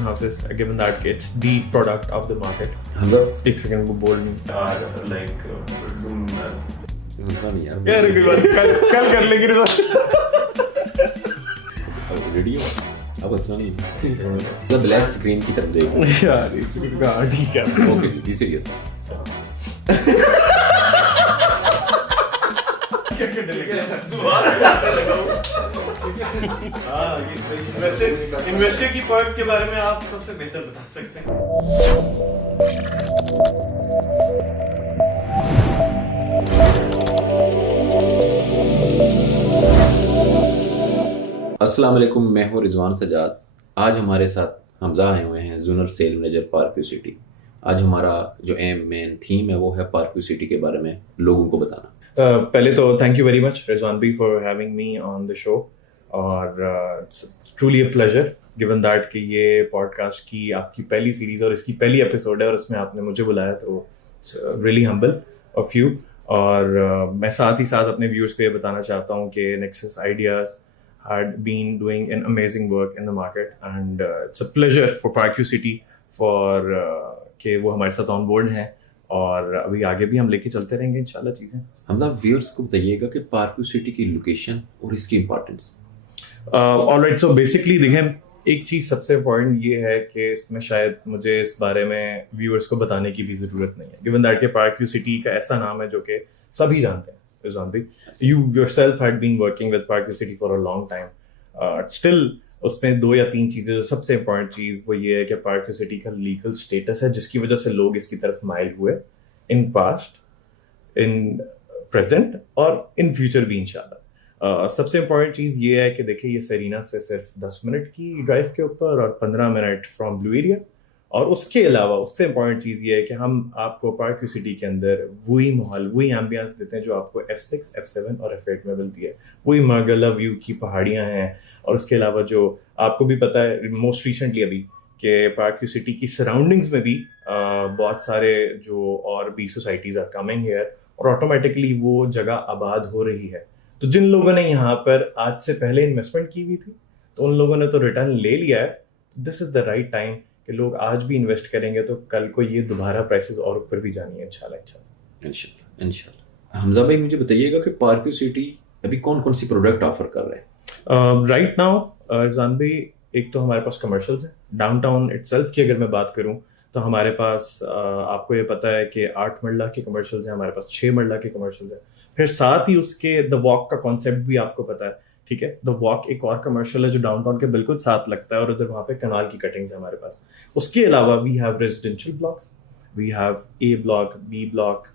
houses, given that it's the product of the market. Hamza एक second को बोल नहीं हमजा नहीं यार यार कल कर लेंगे रेडियो अब असला नहीं मतलब ब्लैक स्क्रीन की तरफ देखो यार ठीक है ओके बी सीरियस इन्वेस्टर की पर्क के बारे में आप सबसे बेहतर बता सकते हैं। अस्सलाम वालेकुम, मैं हूँ रिजवान सजाद। आज हमारे साथ हमजा आए हुए हैं, जोनल सेल मैनेजर पार्कव्यू सिटी। आज हमारा जो मेन थीम है वो है पार्कव्यू सिटी के बारे में लोगों को बताना। पहले तो thank you very much Rizwan भी for having me on the show, और it's truly a pleasure given that कि ये पॉडकास्ट की आपकी पहली सीरीज और इसकी पहली एपिसोड है और उसमें आपने मुझे बुलाया, तो रियली हम्बल ऑफ यू। और मैं साथ ही साथ अपने व्यूअर्स को ये बताना चाहता हूँ कि nexus ideas had been doing an amazing work in the market, and it's a pleasure for Park View City for कि वो हमारे साथ ऑन बोर्ड हैं, और अभी आगे भी हम लेके चलते रहेंगे इंशाल्लाह चीज़ें। हमजा व्यूअर्स को बताइएगा कि पार्कव्यू सिटी की लोकेशन और इसकी इंपॉर्टेंस। ऑलराइट, सो बेसिकली देखें, एक चीज़ सबसे इम्पोर्टेंट ये है कि इसमें शायद मुझे इस बारे में व्यूअर्स को बताने की भी ज़रूरत नहीं है, गिवन दैट कि पार्कव्यू सिटी का ऐसा नाम है जो कि सभी जानते हैं। Rizwan bhai, you yourself had been working with Parkview City for a long time. Still, उसमें दो या तीन चीज़ें, जो सबसे इम्पोर्टेंट चीज़ वो ये है कि पार्कव्यू सिटी का लीगल स्टेटस है, जिसकी वजह से लोग इसकी तरफ माइल हुए इन पास्ट, इन प्रेजेंट और इन फ्यूचर भी इंशाल्लाह। सबसे इम्पोर्टेंट चीज़ ये है कि देखिए, ये सेरीना से सिर्फ 10 मिनट की ड्राइव के ऊपर और 15 मिनट फ्रॉम ब्लू एरिया, और उसके अलावा उससे इम्पॉर्टेंट चीज़ ये है कि हम आपको पार्कव्यू सिटी के अंदर वही माहौल, वही एम्बियंस देते हैं जो आपको F6, F7 और F8 में मिलती है। वही मार्गला व्यू की पहाड़ियाँ हैं, और उसके अलावा जो आपको भी पता है मोस्ट रिसेंटली अभी कि पार्कव्यू सिटी की सराउंडिंग्स में भी बहुत सारे जो और भी सोसाइटीज़ आर कमिंग हियर, और ऑटोमेटिकली वो जगह आबाद हो रही है। तो जिन लोगों ने यहाँ पर आज से पहले इन्वेस्टमेंट की हुई थी, तो उन लोगों ने तो रिटर्न ले लिया है। This is the right time कि लोग आज भी इन्वेस्ट करेंगे तो कल को ये दोबारा प्राइसेस और ऊपर भी जानी है इंशाल्लाह। हमजा भाई, मुझे बताइएगा कि पार्कव्यू सिटी अभी कौन कौन सी प्रोडक्ट ऑफर कर रहे हैं राइट नाउ। रिजवान भाई, एक तो हमारे पास कमर्शियल्स हैं। डाउनटाउन इटसेल्फ की अगर मैं बात करूं तो हमारे पास आपको ये पता है कि 8 मरला के कमर्शियल्स हैं, हमारे पास 6 मरला के कमर्शियल्स हैं। फिर साथ ही उसके द वॉक का कॉन्सेप्ट भी आपको पता है, ठीक है। द वॉक एक और कमर्शियल है जो डाउनटाउन के बिल्कुल साथ लगता है, और उधर वहाँ पे कनाल की कटिंग्स है हमारे पास। उसके अलावा we have residential blocks, we have A block, B block,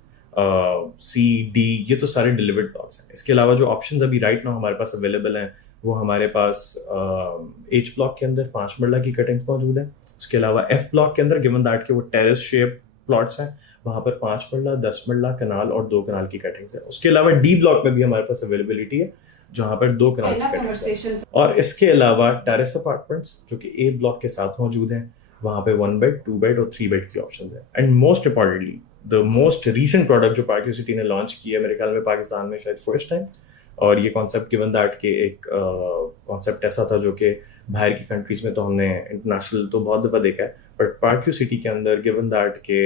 C, D, ये तो सारे डिलीवर्ड ब्लॉक्स हैं। इसके अलावा जो ऑप्शंस अभी राइट नाउ हमारे पास अवेलेबल हैं वो हमारे पास एच ब्लॉक के अंदर 5 मरला की कटिंग्स मौजूद है। उसके अलावा एफ ब्लॉक के अंदर, गिवन दैट के वो टेरेस शेप प्लॉट्स हैं, वहाँ पर 5 मरला, 10 मरला, कनाल और 2 कनाल की कटिंग्स है। उसके अलावा डी ब्लॉक में भी हमारे पास अवेलेबिलिटी है जहाँ पर 2 कनाल की कटिंग्स, और इसके अलावा टेरेस अपार्टमेंट्स जो कि ए ब्लॉक के साथ मौजूद हैं, वहाँ पे 1 बेड, 2 बेड और 3 बेड की ऑप्शंस है। And most importantly the most recent product जो पार्कव्यू सिटी ने लॉन्च किया है, मेरे ख्याल में पाकिस्तान में शायद फर्स्ट टाइम, और ये कॉन्सेप्ट गिवन दैट के एक कॉन्सेप्ट ऐसा था जो कि बाहर की कंट्रीज में तो हमने इंटरनेशनल तो बहुत दफ़ा देखा है, बट पार्कव्यू सिटी के अंदर गिवन दैट के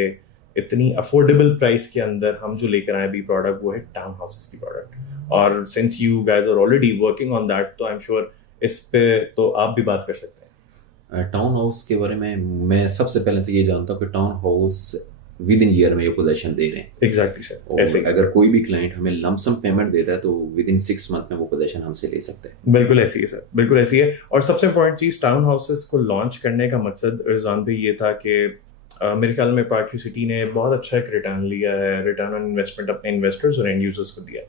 इतनी अफोर्डेबल प्राइस के अंदर हम जो लेकर आए भी प्रोडक्ट वो है टाउन हाउसेस की प्रोडक्ट। और since you guys are already working on that, तो आई एम श्योर इस पे तो आप भी बात कर सकते हैं। टाउन हाउस के बारे में मैं सबसे पहले तो ये जानता हूँ कि town house with in year में ये पोजीशन दे रहे हैं। एग्जैक्टली सर, ऐसे अगर कोई भी क्लाइंट हमें लमसम पेमेंट देता है तो विद इन 6 मंथ में वो पोजीशन हमसे ले सकते हैं। बिल्कुल ऐसी है सर, बिल्कुल ऐसी है। और सबसे इम्पोर्टेंट चीज़, टाउन हाउसेस को लॉन्च करने का मकसद रिजवान भी ये था कि मेरे ख्याल में पार्कव्यू सिटी ने बहुत अच्छा एक रिटर्न लिया है, रिटर्न ऑन इन्वेस्टमेंट अपने इन्वेस्टर्स और एंड यूजर्स को दिया।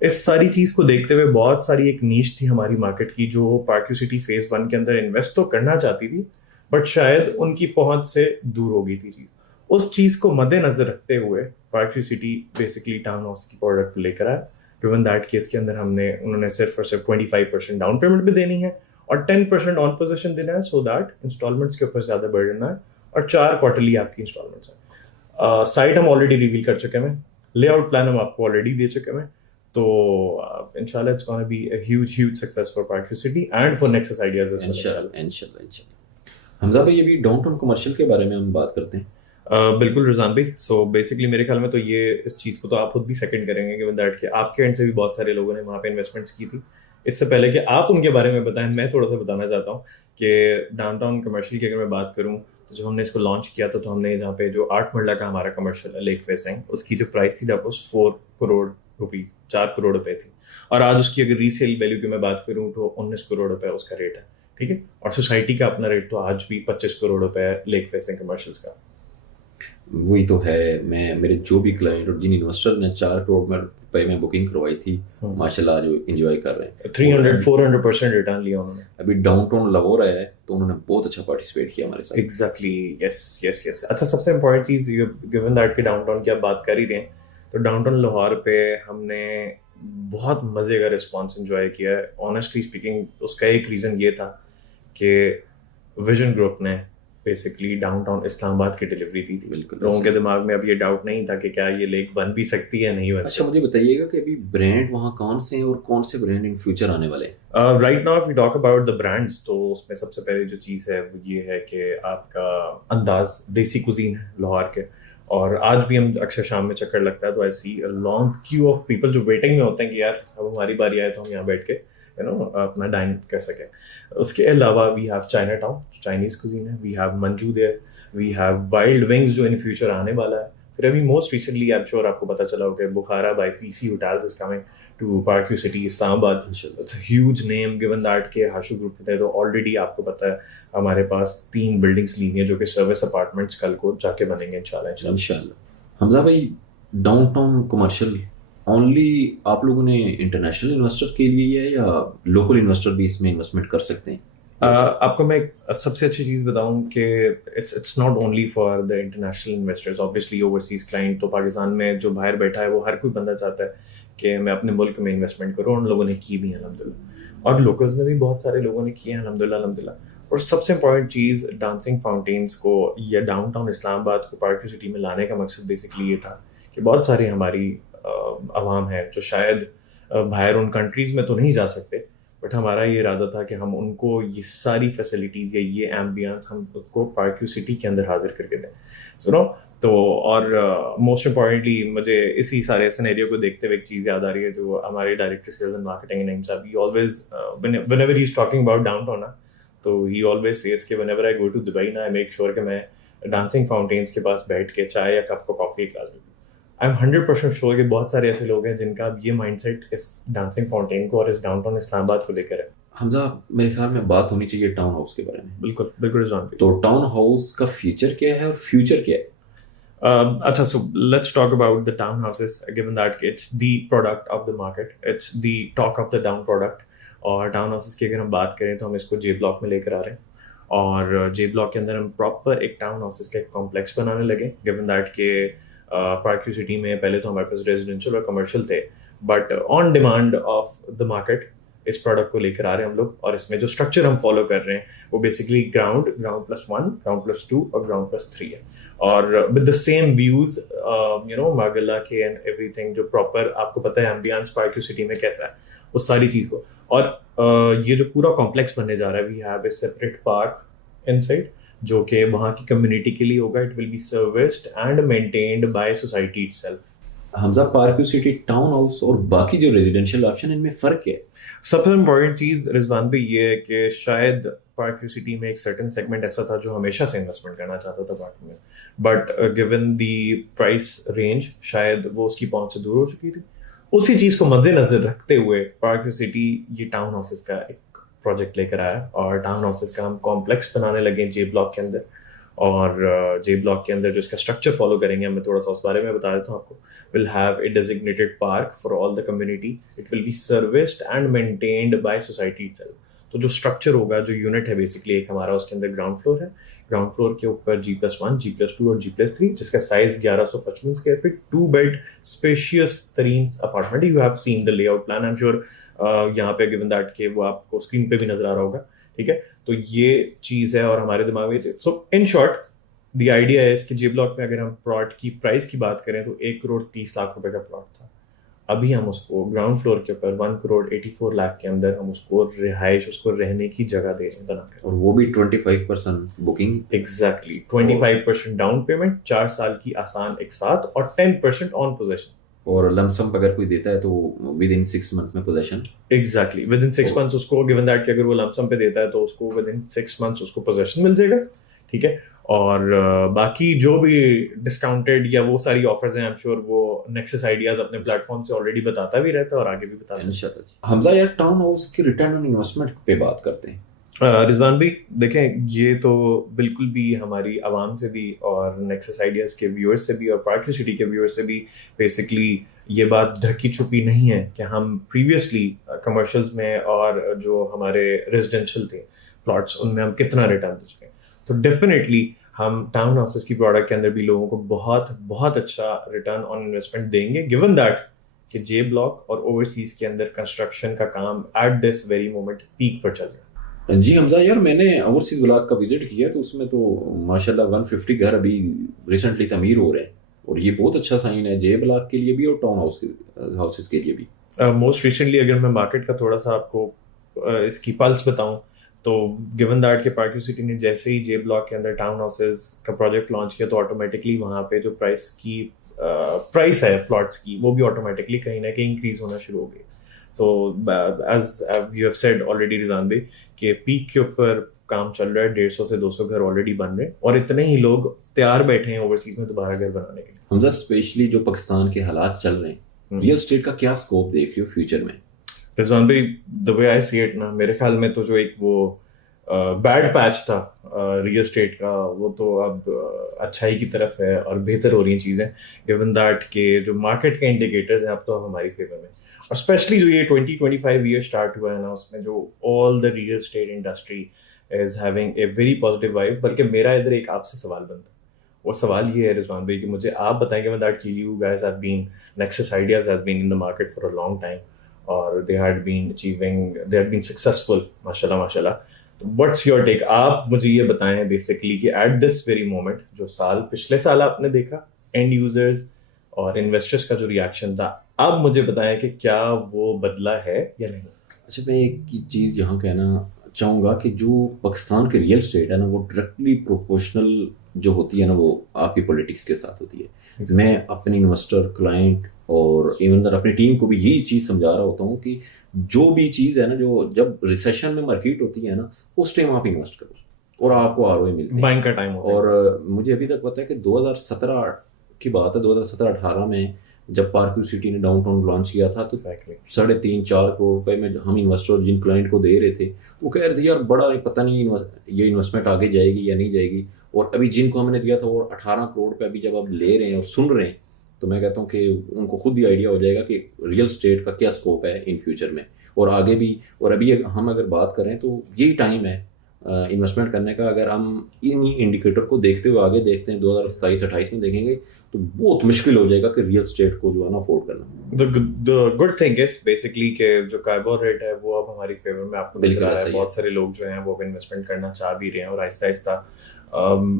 इस सारी चीज़ को देखते हुए बहुत सारी एक नीश थी हमारी मार्केट की जो पार्कव्यू सिटी फेज 1 के अंदर इन्वेस्ट तो करना चाहती थी, बट शायद उनकी पहुंच से दूर हो गई थी चीज़। उस चीज़ को मद्देनजर रखते हुए पार्कव्यू सिटी बेसिकली टाउन हाउस की प्रोडक्ट लेकर आया, गिवन दैट केस के अंदर उन्होंने सिर्फ और सिर्फ 25% डाउन पेमेंट भी देनी है और 10% ऑन पोजीशन देना है, सो दैट इंस्टॉलमेंट्स के ऊपर ज़्यादा बर्डन ना है, और 4 क्वार्टरली आपकी इंस्टॉलमेंट्स हैं। साइट हम ऑलरेडी रिवील कर चुके हैं, लेआउट प्लान हम आपको ऑलरेडी दे चुके हैं, तो इंशाल्लाह it's gonna be a huge success for Park View City and for Nexus Ideas as well. इंशाल्लाह। हमजा भाई, अभी डाउनटाउन कमर्शियल के बारे में हम बात करते हैं। बिल्कुल रिजवान भाई, सो बेसिकली मेरे ख्याल में तो ये इस चीज़ को तो आप खुद भी सेकंड करेंगे गिवन दैट कि आपके एंड से भी बहुत सारे लोगों ने वहाँ पे इन्वेस्टमेंट्स की थी। इससे पहले कि आप उनके बारे में बताएं, मैं थोड़ा सा बताना चाहता हूँ कि डाउनटाउन कमर्शियल की अगर मैं बात करूँ, तो जब हमने इसको लॉन्च किया था तो हमने जहाँ पे जो 8 मरला का हमारा कमर्शियल है लेक फेसिंग, उसकी जो प्राइस थी that was 4 crore rupees, 4 crore रुपए थी। और आज उसकी अगर रीसेल वैल्यू की मैं बात करूँ तो 19 करोड़ रुपए उसका रेट है। ठीक है, और सोसाइटी का अपना रेट तो आज भी 25 करोड़ रुपए है लेक फेसिंग कमर्शियल्स का। वही तो है। मैं मेरे जो भी क्लाइंट और जिन इन्वेस्टर ने 4 करोड़ में रुपए में बुकिंग करवाई थी, माशाल्लाह जो एंजॉय कर रहे हैं। 300-400% रिटर्न लिया उन्होंने। अभी डाउनटाउन लाहौर है तो उन्होंने बहुत अच्छा पार्टिसिपेट किया हमारे साथ। Exactly, yes yes yes. अच्छा, सबसे इम्पोर्टेंट चीज़, गिवन दैट कि डाउनटाउन की आप बात कर ही रहे हैं, तो डाउनटाउन लाहौर पे हमने बहुत मज़े का रिस्पॉन्स एंजॉय किया है। ऑनेस्टली स्पीकिंग, उसका एक रीज़न ये था कि विजन ग्रुप ने बेसिकली डाउनटाउन इस्लामाबाद की डिलीवरी दी थी। बिल्कुल, लोगों के दिमाग में अब ये डाउट नहीं था कि क्या ये लेक बन भी सकती है, नहीं बन अच्छा मुझे बताइएगा कि अभी ब्रांड वहाँ कौन से हैं और कौन से ब्रांड इन फ्यूचर आने वाले हैं? Right now if we talk about the brands, तो उसमें सबसे पहले जो चीज़ है वो ये है कि आपका अंदाज देसी कुजीन है लाहौर के। और आज भी हम अक्सर शाम में चक्कर लगता है तो I see a long queue of people जो वेटिंग में होते हैं कि यार अब हमारी बारी आए तो हम यहाँ बैठ के अपना डाइन कर सकें। उसके अलावा we have China town, Chinese cuisine है, we have Manju there, we have Wild Wings जो इन फ्यूचर आने वाला है। फिर अभी most recently I am sure आपको पता चला होगा, Bukhara by PC hotels is coming to Park View City, Islamabad. It's a huge name given that के हाशु ग्रुप में तो ऑलरेडी आपको पता है हमारे पास 3 बिल्डिंग्स ली हैं जो कि सर्विस अपार्टमेंट्स कल को जाके बनेंगे इंशाल्लाह। हमजा भाई, डाउनटाउन कमर्शियल ओनली आप लोगों ने इंटरनेशनल इन्वेस्टर के लिए है या लोकल इन्वेस्टर भी इसमें इन्वेस्टमेंट कर सकते हैं? आपको मैं सबसे अच्छी चीज़ बताऊं कि it's not only for the international investors. Obviously overseas client तो पाकिस्तान में जो बाहर बैठा है वो हर कोई बंदा चाहता है कि मैं अपने मुल्क में इन्वेस्टमेंट करूं। उन लोगों ने की भी है अल्हम्दुलिल्लाह, और लोकल्स ने भी बहुत सारे लोगों ने किए हैं अल्हम्दुलिल्लाह अल्हम्दुलिल्लाह। और सबसे इम्पॉर्टेंट चीज़, डांसिंग फाउंटेन्स को या डाउनटाउन इस्लामाबाद को पार्क व्यू सिटी में लाने का मकसद बेसिकली ये था कि बहुत सारी हमारी आवाम है जो शायद बाहर उन कंट्रीज़ में तो नहीं जा सकते, बट हमारा ये इरादा था कि हम उनको ये सारी फैसिलिटीज़ या ये एम्बियंस हम उसको पार्क व्यू सिटी के अंदर हाजिर करके दें। सुनो तो, और मोस्ट इम्पॉर्टेंटली मुझे इसी सारे सिनेरियो को देखते हुए एक चीज़ याद आ रही है जो हमारे director sales and marketing Naeem sahab, he always whenever he is talking about downtown ना, तो ही ऑलवेज सेज कि whenever I go to Dubai ना, आई मेक श्योर कि मैं डांसिंग फाउंटेन्स के पास बैठ के चाय या कप को कॉफ़ी खिला दूँ। आई एम 100% श्योर कि बहुत सारे ऐसे लोग हैं जिनका अब ये माइंडसेट इस डांसिंग फाउंटेन को और इस डाउनटाउन इस्लामाबाद को लेकर है। हमजा, मेरे ख्याल में बात होनी चाहिए टाउन हाउस के बारे में। बिल्कुल बिल्कुल रिजवान। तो टाउन हाउस का फीचर क्या है और फ्यूचर क्या है? Acha, so let's talk about the townhouses, given that it's the product of the market, it's the talk of the town product. और townhouses की अगर हम बात करें तो हम इसको जे ब्लॉक में लेकर आ रहे हैं, और जे ब्लॉक के अंदर हम प्रॉपर एक टाउन हाउसेस का एक कॉम्प्लेक्स बनाने लगे। गिवन दैट के पार्क व्यू सिटी में पहले तो हमारे पास रेजिडेंशियल और कमर्शियल थे, but on demand of the market इस प्रोडक्ट को लेकर आ रहे हैं हम लोग। और इसमें जो स्ट्रक्चर हम फॉलो कर रहे हैं वो बेसिकली ग्राउंड +1, ग्राउंड +2 और ग्राउंड +3 है, और विद द सेम व्यूज मागल्ला के एंड एवरीथिंग, जो प्रॉपर आपको पता है एम्बियंस पार्क व्यू सिटी में कैसा है उस सारी चीज को। और ये जो पूरा कॉम्प्लेक्स बनने जा रहा है, we have a separate park inside जो कि वहाँ की कम्युनिटी के लिए होगा। It will be serviced and maintained by society itself. Hamza, Park View City town house और बाकी जो रेजिडेंशियल ऑप्शन इनमें फर्क है? सबसे इम्पोर्टेंट चीज़ रिजवान भी ये है कि शायद पार्क व्यू सिटी में एक सर्टेन सेगमेंट ऐसा था जो हमेशा से इन्वेस्टमेंट करना चाहता था पार्क में, but given the price range शायद वो उसकी पहुंच से दूर हो चुकी थी। उसी चीज़ को मद्देनजर रखते हुए पार्क व्यू सिटी ये टाउन हाउसेस का एक प्रोजेक्ट लेकर आया, और टाउन हाउसेस का हम कॉम्प्लेक्स बनाने लगे जे ब्लॉक के अंदर। और जे ब्लॉक के अंदर जो इसका स्ट्रक्चर फॉलो करेंगे, मैं थोड़ा सा उस बारे में बता देता हूँ आपको। Will have a designated park for all the community, it will be serviced and maintained by society itself. तो जो स्ट्रक्चर होगा, जो यूनिट है बेसिकली एक हमारा, उसके अंदर ग्राउंड फ्लोर है, ग्राउंड फ्लोर के ऊपर G+1, G+2 और G+3, जिसका size 1155 square feet, 2 bed spacious तरीन apartment. You have seen the layout plan, I am sure यहाँ पे गिवन दैट के वो आपको स्क्रीन पे भी नजर आ रहा होगा। ठीक है, तो ये चीज़ है और हमारे दिमाग में। सो इन शॉर्ट द आइडिया है कि जे ब्लॉक में अगर हम प्लॉट की प्राइस की बात करें तो 1,30,00,000 रुपए का प्लॉट था, अभी हम उसको ग्राउंड फ्लोर के ऊपर 1 करोड़ 84 लाख के अंदर हम उसको रिहाइश, उसको रहने की जगह दे रहे हैं बनाकर। और वो भी 25% बुकिंग। एग्जैक्टली 25% डाउन पेमेंट, 4 साल की आसान एक साथ, और 10% ऑन पोजेशन। और लमसम अगर कोई देता है तो विद इन 6 मंथ में possession. Exactly with in 6 months उसको, गिवन दैट कि अगर वो लमसम पे देता है तो उसको विद इन 6 मंथ्स उसको पोजेशन मिल जाएगा। ठीक है। और बाकी जो भी डिस्काउंटेड या वो सारी ऑफर्स हैं, आई एम श्योर वो नेक्सस आइडियाज अपने प्लेटफॉर्म से ऑलरेडी बताता भी रहता है और आगे भी बताता है इंशाल्लाह। हमजा यार, टाउन हाउस के रिटर्न ऑन इन्वेस्टमेंट पे बात करते हैं। रिजवान भाई देखें, ये तो बिल्कुल भी हमारी आवाम से भी और नेक्सस आइडियाज के व्यूअर्स से भी और पार्क सिटी के व्यूअर्स से भी बेसिकली ये बात ढकी छुपी नहीं है कि हम प्रीवियसली कमर्शियल्स में और जो हमारे रेजिडेंशियल थे प्लॉट्स, उनमें हम कितना रिटर्न दे चुके हैं। तो डेफिनेटली हम टाउन हाउसेस की प्रोडक्ट के अंदर भी लोगों को बहुत बहुत अच्छा रिटर्न ऑन इन्वेस्टमेंट देंगे, गिवन दैट कि जे ब्लॉक और ओवरसीज के अंदर कंस्ट्रक्शन का काम at this very moment peak पर चल रहा है। जी हमजा यार, मैंने ओवरसीज ब्लॉक का विजिट किया तो उसमें तो माशाल्लाह 150 घर अभी रिसेंटली तमीर हो रहे हैं, और ये बहुत अच्छा साइन है जे ब्लॉक के लिए भी और टाउन हाउसेस के लिए भी। मोस्ट रिसेंटली अगर मैं मार्केट का थोड़ा सा आपको इसकी पल्स बताऊं, तो गिवन दैट के पार्क सिटी ने जैसे ही जे ब्लॉक के अंदर टाउन हाउसेस का प्रोजेक्ट लॉन्च किया तो ऑटोमेटिकली वहाँ पे जो प्राइस है प्लॉट्स की, वो भी ऑटोमेटिकली कहीं ना कहीं इंक्रीज होना शुरू हो गई। So as you have said already Rizwan भाई, कि पीक के ऊपर काम चल रहा है, 150 से 200 घर ऑलरेडी बन रहे हैं और इतने ही लोग तैयार बैठे हैं ओवरसीज में दोबारा घर बनाने के लिए। हमजा स्पेशली जो पाकिस्तान के हालात चल रहे हैं, रियल एस्टेट का क्या स्कोप देख रहे हो फ्यूचर में? रिजवान भाई, the way I see it ना, मेरे ख्याल में तो जो एक वो बैड पैच था रियल एस्टेट का, वो तो अब अच्छाई की तरफ है और बेहतर हो रही हैं चीज़ें, गिवन दैट के जो मार्केट के इंडिकेटर्स हैं अब तो हमारी फेवर में। और स्पेशली जो ये 2025 ईयर स्टार्ट हुआ है ना, उसमें जो all the real estate industry is having a very positive vibe. बल्कि मेरा इधर एक आपसे सवाल बनता है, वो सवाल ये है रिजवान भाई कि मुझे आप बताएंगे मैं दैट कि you guys have been, Nexus Ideas has been in the market for a long time और दे हैड बीन सक्सेसफुल माशाल्लाह माशाल्लाह। तो व्हाट्स योर टेक? आप मुझे ये बताएं बेसिकली कि एट दिस वेरी मोमेंट, जो साल पिछले साल आपने देखा एंड यूजर्स और इन्वेस्टर्स का जो रिएक्शन था, अब मुझे बताएं कि क्या वो बदला है या नहीं। अच्छा, मैं एक चीज़ यहाँ कहना चाहूँगा कि जो पाकिस्तान की रियल एस्टेट है ना, वो डायरेक्टली प्रोपोर्शनल जो होती है ना, वो आपकी पॉलिटिक्स के साथ होती है। मैं अपने इन्वेस्टर, क्लाइंट और इवन अपनी टीम को भी यही चीज़ समझा रहा होता हूँ कि जो भी चीज़ है ना, जो जब रिसेशन में मार्केट होती है ना, उस टाइम आप इन्वेस्ट करो और आपको आरओआई मिलती है, बाइंग का टाइम होता है। और मुझे अभी तक पता है कि 2017 की बात है, 2017-18 में जब पार्क सिटी ने डाउनटाउन लॉन्च किया था तो 3.5-4 करोड़ रुपए में हम इन्वेस्टर जिन क्लाइंट को दे रहे थे, वो कह रहे थे यार बड़ा पता नहीं ये इन्वेस्टमेंट आगे जाएगी या नहीं जाएगी। और अभी जिनको हमने दिया था वो 18 करोड़ रुपए अभी जब आप ले रहे हैं और सुन रहे हैं, तो मैं कहता हूँ कि उनको खुद ही आइडिया हो जाएगा कि रियल स्टेट का क्या स्कोप है इन फ्यूचर में और आगे भी। और अभी हम अगर बात करें तो यही टाइम है इन्वेस्टमेंट करने का। अगर हम इन्हीं इंडिकेटर को देखते हुए आगे देखते हैं 2027-28 में देखेंगे तो बहुत मुश्किल हो जाएगा कि रियल स्टेट को जो है ना अफोर्ड करना। The good thing is basically कि जो कार्बन रेट है वो अब हमारी फेवर में आपको नजर आ रहा है। बहुत सारे लोग जो हैं वो इन्वेस्टमेंट करना चाह भी रहे हैं और आहिस्ता आहिस्ता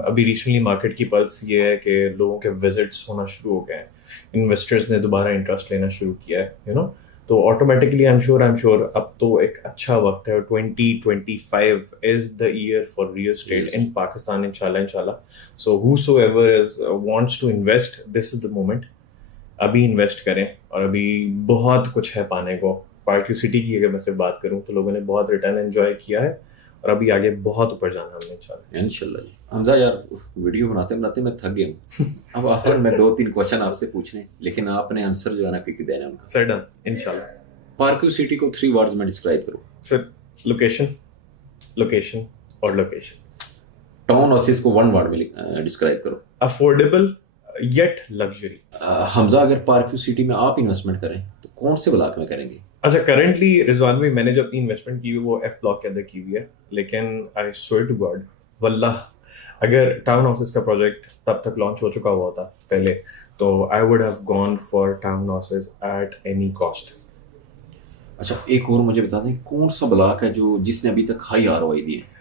अभी रिसेंटली मार्केट की पल्स ये है कि लोगों के विजिट्स होना शुरू हो गए हैं, इन्वेस्टर्स ने दोबारा इंटरेस्ट लेना शुरू किया है, यू नो। तो ऑटोमेटिकली आई एम श्योर अब तो एक अच्छा वक्त है। 2025 is the year for real estate in Pakistan इंशाल्लाह। So whosoever is wants to invest, this is the moment. अभी इन्वेस्ट करें और अभी बहुत कुछ है पाने को। पार्क सिटी की अगर मैं सिर्फ बात करूं तो लोगों ने बहुत रिटर्न एंजॉय किया है और अभी आगे बहुत ऊपर जाना हमने इंशाल्लाह जी। हमजा यार, वीडियो बनाते बनाते मैं थक गया हूँ। अब आखिर में 2-3 क्वेश्चन आपसे पूछने, लेकिन आपने आंसर जो है ना क्विक देना है उनका। सर डन इंशाल्लाह। पार्क सिटी को 3 वर्ड्स में डिस्क्राइब करो। सर लोकेशन, लोकेशन और लोकेशन। टाउन हाउसेस को 1 वर्ड में डिस्क्राइब करो। Affordable yet luxury. हमजा, अगर पार्क सिटी में आप इन्वेस्टमेंट करें तो कौन से ब्लॉक में करेंगे? अच्छा, करंटली रिजवान भाई मैंने जो अपनी इन्वेस्टमेंट की हुई वो एफ ब्लॉक के अंदर की हुई है, लेकिन आई स्वेयर टू गॉड वल्लाह अगर टाउन हाउसेस का प्रोजेक्ट तब तक लॉन्च हो चुका हुआ था पहले, तो I would have gone for town houses at any cost. अच्छा, एक और मुझे बता दें कौन सा ब्लॉक है जो जिसने अभी तक हाई आरओआई दी है?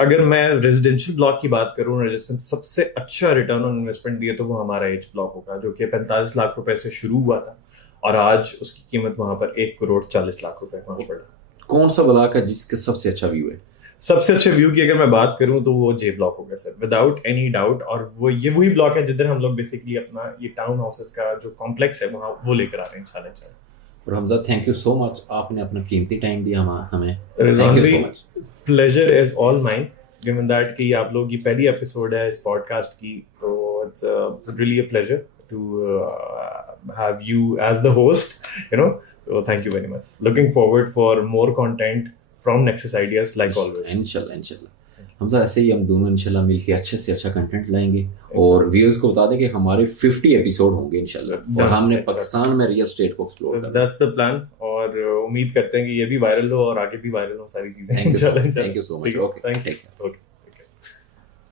अगर मैं रेजिडेंशियल ब्लॉक की बात करूं, सबसे अच्छा रिटर्न ऑन इन्वेस्टमेंट दिए तो वो हमारा एच ब्लॉक होगा, जो कि 45 लाख रुपए से शुरू हुआ था और आज उसकी कीमत वहां पर 1,40,00,000 पहुंच पड़ा। कौन सा ब्लॉक है जिसका सबसे अच्छा व्यू है? सबसे अच्छे व्यू की अगर मैं बात करूं तो वो जे ब्लॉक होगा सर, विदाउट एनी डाउट। और वो ये वही ब्लॉक है जिधर हम लोग बेसिकली अपना ये टाउन हाउसेस का जो कॉम्प्लेक्स है वहाँ वो लेकर आ रहे हैं इंशाल्लाह। और Hamza thank you so much, आपने अपना कीमती टाइम दिया हमें। Thank you so much, pleasure is all mine, given that कि आप लोग की पहली एपिसोड है इस पॉडकास्ट की, तो it's really a pleasure to have you as the host, you know. So thank you very much. Looking forward for more content from Nexus Ideas like always. इंशाल्लाह हमजा ऐसे ही हम दोनों इंशाल्लाह मिलके अच्छे से अच्छा कंटेंट लाएंगे और व्यूअर्स को बता दें कि हमारे 50 एपिसोड होंगे इंशाल्लाह और हमने पाकिस्तान में रियल स्टेट को एक्सप्लोर करना है। That's the plan और उम्मीद करते हैं कि ये भी वायरल हो और आगे भी वायरल हो सारी चीजें। Thank you so much. Okay thank you.